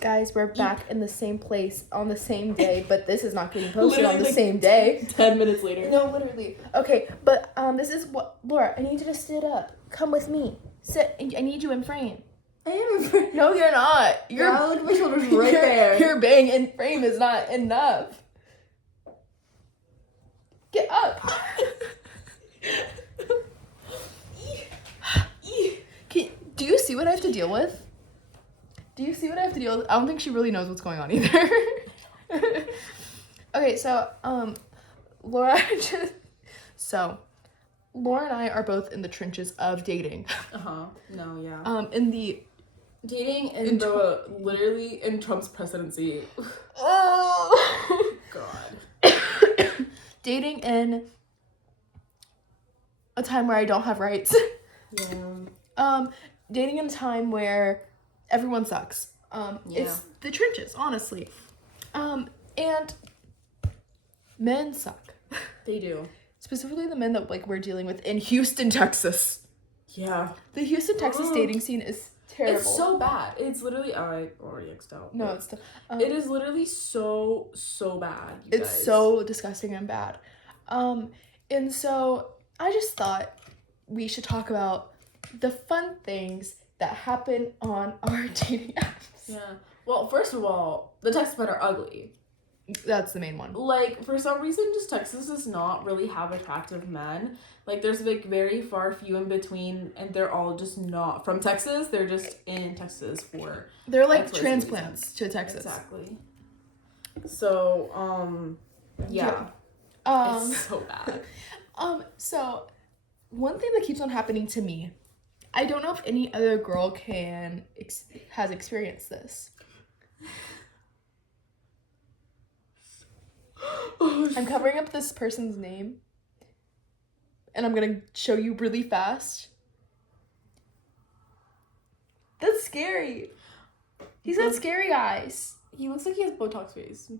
Guys, we're back in the same place on the same day, but this is not getting posted on the same day. 10 minutes later. No, literally. Okay, but this is what Laura. I need you to sit up. Come with me. Sit. I need you in frame. I am in frame. No, you're not. Yeah, look at my shoulders right there. Your bang in frame is not enough. Get up. Do you see what I have to deal with? Do you see what I have to deal with? I don't think she really knows what's going on either. Okay, so Laura Laura and I are both in the trenches of dating. No, yeah. In the Dating literally in Trump's presidency. Oh God. Dating in a time where I don't have rights. Yeah. Dating in a time where everyone sucks. It's the trenches, honestly. And men suck. They do. Specifically the men that we're dealing with in Houston, Texas. Yeah. The Houston, Texas dating scene is terrible. It's so bad. It's literally I already X'd out. No, it's still it is literally so bad. It's so disgusting and bad. And so I just thought we should talk about the fun things that happen on our dating apps. Yeah. Well, first of all, the Texas men are ugly. That's the main one. Like, for some reason, just Texas does not really have attractive men. Like, there's, very far few in between, and they're all just not from Texas. They're just in Texas for... They're, transplants to Texas. Exactly. So, yeah. It's so bad. So, one thing that keeps on happening to me, I don't know if any other girl has experienced this. I'm covering up this person's name, and I'm gonna show you really fast. That's scary. He's got scary eyes. He looks like he has Botox face.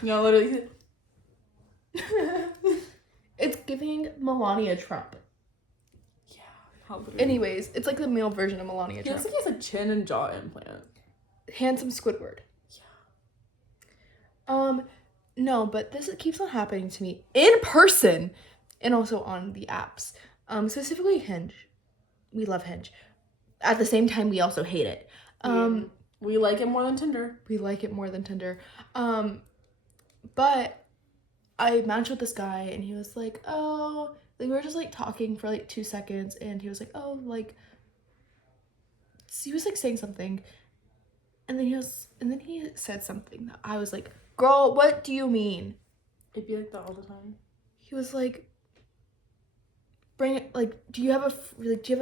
No, literally. It's giving Melania Trump. Yeah. How literally. Anyways, it's like the male version of Melania Trump. He looks like he has a chin and jaw implant. Handsome Squidward. No, but this keeps on happening to me in person and also on the apps. Specifically Hinge. We love Hinge. At the same time, we also hate it. We like it more than Tinder. We like it more than Tinder. But I matched with this guy and he was like, oh, we were just talking for 2 seconds and he was like, oh, he was saying something. And then he said something that I was like, girl, what do you mean? It'd be like that all the time. He was like, bring it, do you have a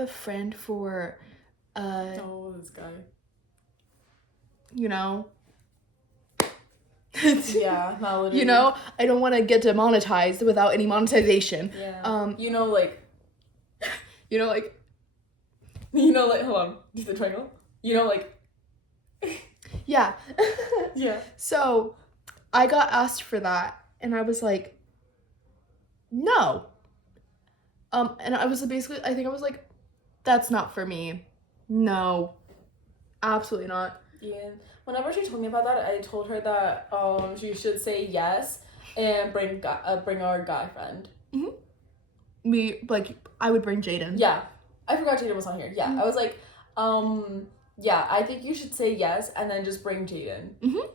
friend for, oh, this guy. You know? Yeah, not literally. You know, I don't want to get demonetized without any monetization. Yeah. Hold on. Do the triangle? Yeah. Yeah. So, I got asked for that, and I was like, no. And I was basically, I think I was like, that's not for me. No. Absolutely not. Yeah. Whenever she told me about that, I told her that she should say yes and bring our guy friend. Mm-hmm. I would bring Jaden. Yeah. I forgot Jaden was on here. Yeah. Mm-hmm. I was like, yeah, I think you should say yes and then just bring Jaden. Mm-hmm.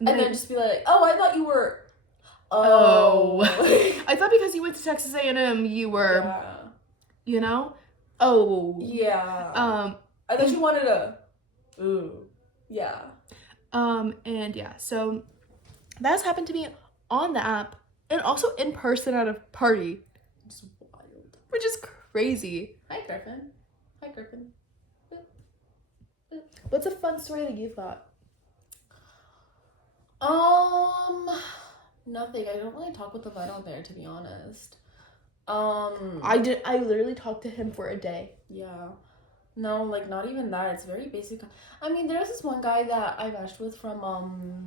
And then just be like, oh, I thought you were... Oh. I thought because you went to Texas A&M, you were... Yeah. You know? Oh. Yeah. I thought you wanted a... Ooh. Yeah. And yeah, so that's happened to me on the app and also in person at a party. It's wild. Which is crazy. Hi, Griffin. What's a fun story that you've got? Nothing. I don't really talk with the vet on there, to be honest. I literally talked to him for a day. Yeah. No, not even that. It's very basic. I mean, there's this one guy that I matched with from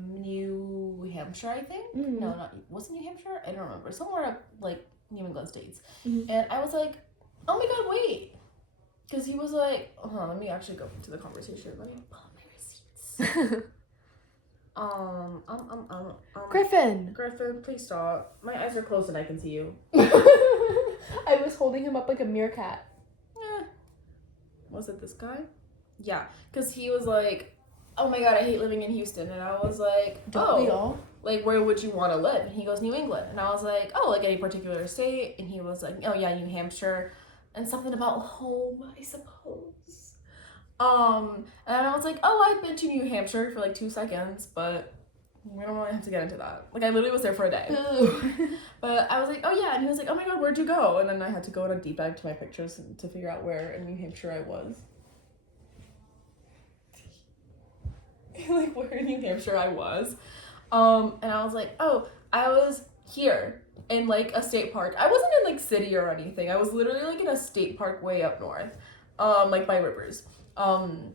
New Hampshire, I think. Mm-hmm. No, was it New Hampshire? I don't remember. Somewhere New England states. Mm-hmm. And I was like, oh my god, wait. Because he was like, let me actually go into the conversation. Let me pull up my receipts. Griffin. Griffin, please stop. My eyes are closed and I can see you. I was holding him up like a meerkat. Was it this guy? Yeah, because he was like, oh my god, I hate living in Houston. And I was like, Don't we all? Like, where would you want to live? And he goes, New England. And I was like, oh, like any particular state? And he was like, oh yeah, New Hampshire. And something about home, I suppose. And I was like, oh, I've been to New Hampshire for like 2 seconds, but we don't really have to get into that. Like, I literally was there for a day. But I was like, oh yeah. And he was like, oh my god, where'd you go? And then I had to go on a deep dive to my pictures to figure out where in New Hampshire I was. Like, where in New Hampshire I was. And I was like, oh, I was here in like a state park. I wasn't in like city or anything. I was literally like in a state park way up north, like by rivers. And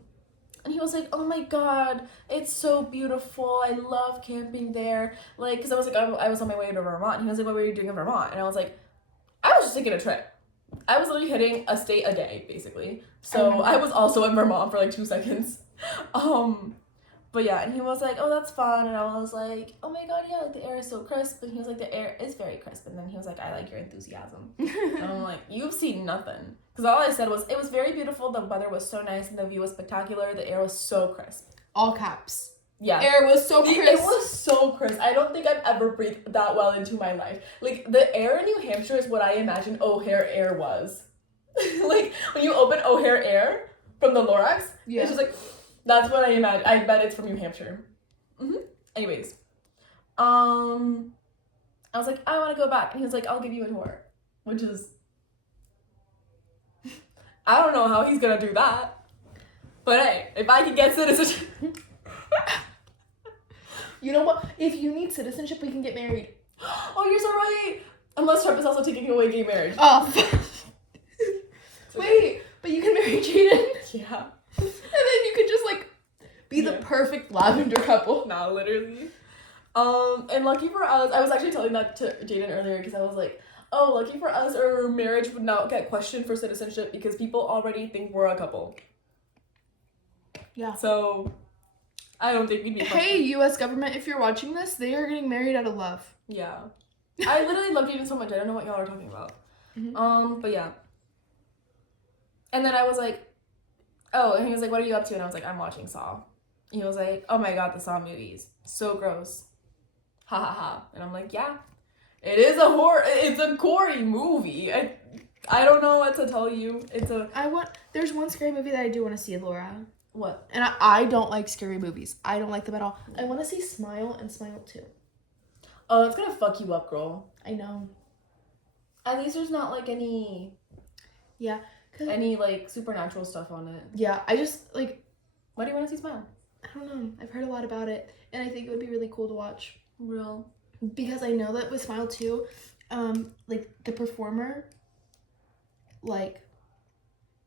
he was like, oh my god, it's so beautiful. I love camping there. Like, because I was like, I was on my way to Vermont. And he was like, what were you doing in Vermont? And I was like, I was just taking a trip. I was literally hitting a state a day, basically. So I was also in Vermont for like 2 seconds. But yeah, and he was like, oh, that's fun. And I was like, oh my god, yeah, like the air is so crisp. And he was like, the air is very crisp. And then he was like, I like your enthusiasm. And I'm like, you've seen nothing. Because all I said was, it was very beautiful. The weather was so nice and the view was spectacular. The air was so crisp. All caps. Yeah. Air was so crisp. It was so crisp. I don't think I've ever breathed that well into my life. Like, the air in New Hampshire is what I imagine O'Hare Air was. Like, when you open O'Hare Air from the Lorax, it's just like... That's what I imagine. I bet it's from New Hampshire. Anyways. I was like, I want to go back. And he was like, I'll give you a tour. Which is... I don't know how he's going to do that. But hey, if I can get citizenship... You know what? If you need citizenship, we can get married. Oh, you're so right. Unless Trump is also taking away gay marriage. Oh. Wait, but you can marry Jaden. Yeah. And then you could just like be the perfect lavender couple. Nah, literally. And lucky for us, I was actually telling that to Jaden earlier because I was like, oh, lucky for us, our marriage would not get questioned for citizenship because people already think we're a couple. Yeah. So, I don't think we'd be questioned. Hey, U.S. government, if you're watching this, they are getting married out of love. Yeah. I literally love Jaden so much. I don't know what y'all are talking about. But yeah. And then I was like, oh, and he was like, what are you up to? And I was like, I'm watching Saw. And he was like, oh my god, the Saw movies. So gross. Ha ha ha. And I'm like, yeah. It is a horror. It's a gory movie. I don't know what to tell you. There's one scary movie that I do want to see, Laura. What? And I don't like scary movies. I don't like them at all. I want to see Smile and Smile 2. Oh, that's gonna fuck you up, girl. I know. At least there's not like any... Yeah. Any like supernatural stuff on it. Yeah, I just like... Why do you want to see Smile? I don't know. I've heard a lot about it. And I think it would be really cool to watch. Real. Because I know that with Smile 2, like the performer, like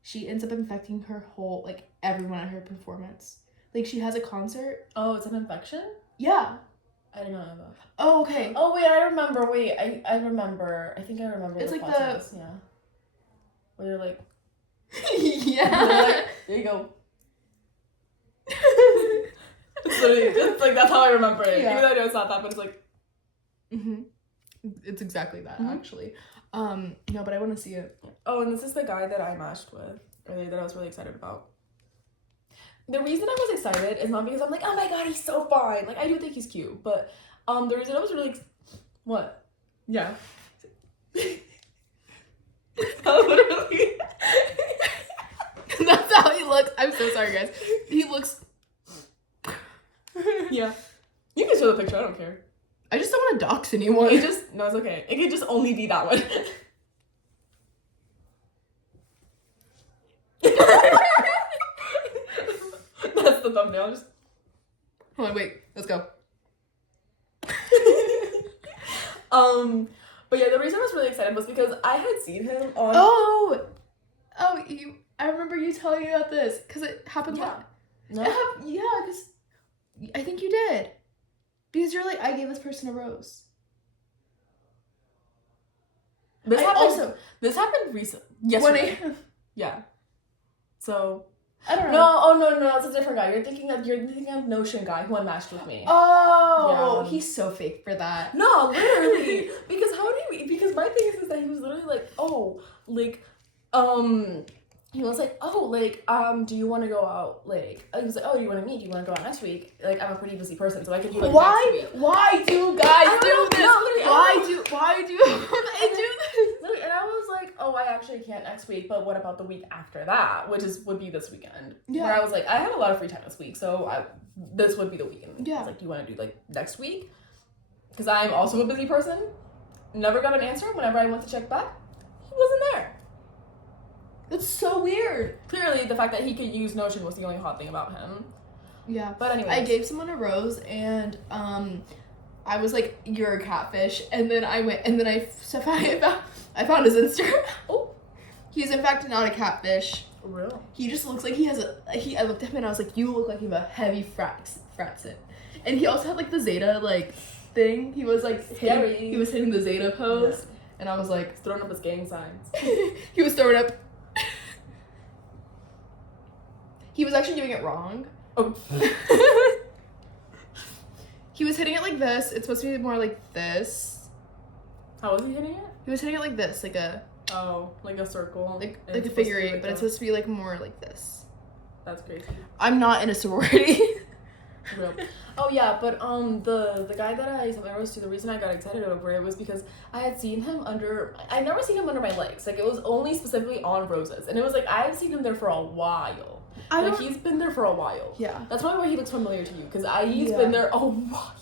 she ends up infecting her whole, like everyone at her performance. Like she has a concert. Oh, it's an infection? Yeah. I didn't know that. Oh, okay. Oh, wait, I remember. Wait, I remember. I think I remember. It's the like process. Yeah. Where you're like... Yeah. Like, there you go. It's literally, it's like, that's how I remember it. Yeah. Even though I know it's not that, but it's like... It's exactly that, actually. No, but I want to see it. Oh, and this is the guy that I matched with earlier that I was really excited about. The reason I was excited is not because I'm like, oh my god, he's so fine. Like, I do think he's cute, but the reason I was really... What? Yeah. Literally. That's how he looks. I'm so sorry, guys. He looks... Yeah. You can show the picture, I don't care. I just don't want to dox anyone. No, it's okay. It could just only be that one. That's the thumbnail. Just... Hold on, wait. Let's go. But yeah, the reason I was really excited was because I had seen him on... I remember you telling me about this because it happened. Yeah. No? Yeah, because I think you did. Because you're like, I gave this person a rose. This happened recently. Yesterday. When Yeah. So I don't know. no, oh no, it's a different guy. You're thinking of Notion guy who unmatched with me. Oh, Yeah. he's so fake for that. No, literally. Because because my thing is that he was literally like, oh, like, he was like, oh, like, do you want to go out? Like, he was like, oh, you want to meet? Do you want to go out next week? Like, I'm a pretty busy person, so I can do like next week. Why do guys I do don't this? know, literally, Why do they do this? Literally, and I was like, oh, I actually can't next week, but what about the week after that, which would be this weekend? Yeah. Where I was like, I have a lot of free time this week, so this would be the weekend. Yeah. I was like, do you want to do like next week? Because I'm also a busy person. Never got an answer whenever I went to check back. He wasn't there. That's so weird. Clearly, the fact that he could use Notion was the only hot thing about him. Yeah. But anyway, I gave someone a rose and I was like, you're a catfish. And then I went and then I found his Instagram. Oh. He's in fact not a catfish. Real. He just looks like he has I looked at him and I was like, you look like you have a heavy fratsit. And he also had like the Zeta like thing. He was like hitting the Zeta pose. Yeah. And I was like, he's throwing up his gang signs. He was throwing up. He was actually doing it wrong. Oh. He was hitting it like this. It's supposed to be more like this. How was he hitting it? He was hitting it like this, like a circle. Like a figure eight, but it's supposed to be like more like this. That's crazy. I'm not in a sorority. Real. Oh yeah, but the guy that I sent my rose to, the reason I got excited over it was because I had seen him I'd never seen him under my legs. Like it was only specifically on roses, and it was like I had seen him there for a while. He's been there for a while. Yeah. That's probably why he looks familiar to you, because he's been there a while.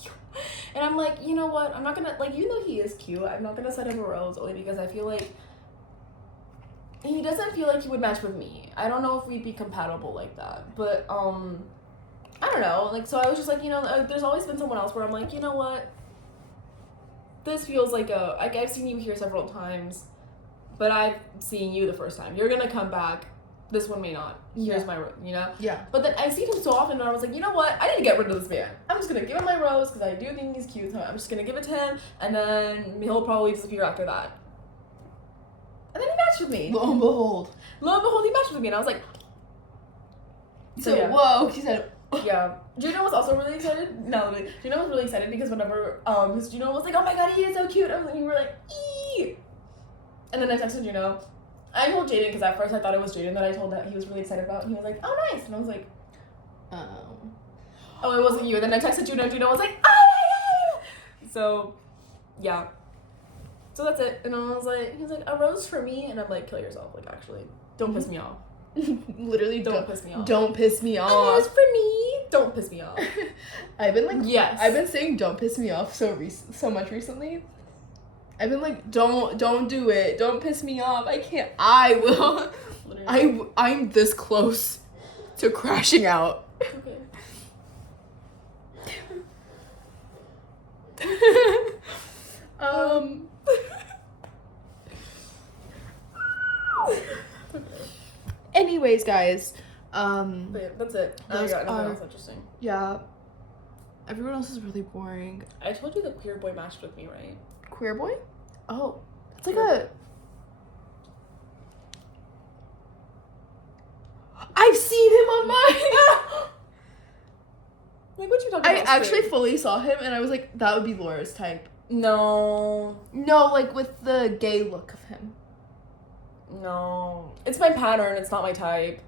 And I'm like, you know what? I'm not gonna, like, even though he is cute, I'm not gonna send him a rose only because I feel like he doesn't feel like he would match with me. I don't know if we'd be compatible like that. But, I don't know. Like, so I was just like, you know, there's always been someone else where I'm like, you know what? This feels like I've seen you here several times, but I've seen you the first time. You're gonna come back. This one may not. Here's my rose, you know? Yeah. But then I see him so often and I was like, you know what? I need to get rid of this man. I'm just gonna give him my rose because I do think he's cute. So I'm just gonna give it to him and then he'll probably disappear after that. And then he matched with me. Lo and behold, he matched with me and I was like, so yeah. Whoa, she said. Yeah. Juno was also really excited. No, like, Juno was really excited because whenever, because Juno was like, oh my god, he is so cute. And we were like, eee. And then I texted Juno. I told Jaden because at first I thought it was Jaden that I told that he was really excited about. And he was like, oh, nice. And I was like, oh, it wasn't you. And then I texted Juno and Juno was like, oh, so, yeah. So that's it. And I was like, he's like, a rose for me? And I'm like, kill yourself. Like, actually, don't piss me off. Literally, don't piss me off. Don't piss me off. A rose for me? Don't piss me off. I've been like, yes. I've been saying don't piss me off so much recently. I've been like, don't do it. Don't piss me off. I can't. I will. I'm this close to crashing out. Okay. Anyways, guys. But yeah, that's it. I got nothing else interesting. Yeah. Everyone else is really boring. I told you the queer boy matched with me, right? Queer boy? Oh. It's like I've seen him on mine! Like, what you talking about? I actually fully saw him and I was like, that would be Laura's type. No. No, like with the gay look of him. No. It's my pattern, it's not my type.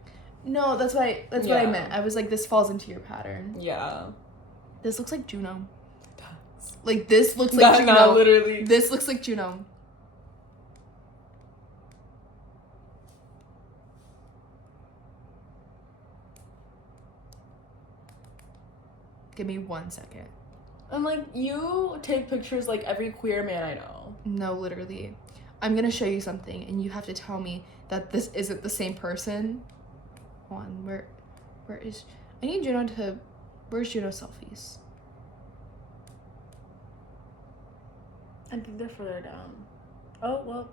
No, that's what I meant. I was like, this falls into your pattern. Yeah. This looks like Juno. Like, this looks like Juno. No, literally. This looks like Juno. Give me 1 second. I'm like, you take pictures like every queer man I know. No, literally. I'm gonna show you something and you have to tell me that this isn't the same person. Hold on, where is... I need Juno to... Where's Juno's selfies? I think they're further down. Oh, well,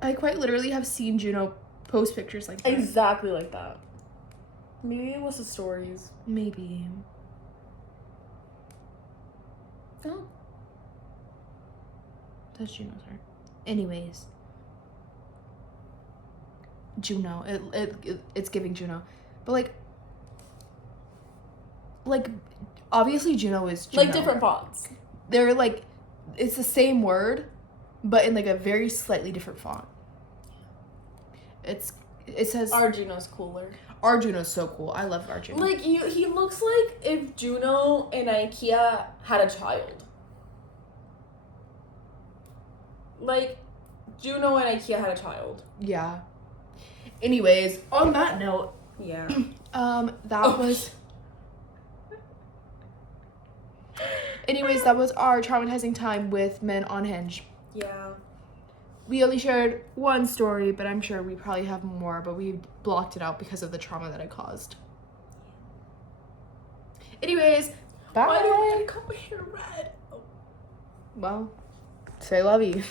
I quite literally have seen Juno post pictures like that. Exactly like that. Maybe it was the stories. Maybe. Oh. That's Juno's art. Anyways. Juno. It's giving Juno, but like obviously Juno is Juno. Like different fonts. They're like, it's the same word, but in like a very slightly different font. It says Arjuno's cooler. Arjuno's so cool. I love Arjuno. Like he looks like if Juno and IKEA had a child. Like Juno and IKEA had a child. Yeah. Anyways, on that note, Yeah. that was. Anyways, that was our traumatizing time with Men on Hinge. Yeah. We only shared one story, but I'm sure we probably have more, but we blocked it out because of the trauma that it caused. Anyways, bye. Why did I cut my hair red? Oh. Well, say lovey.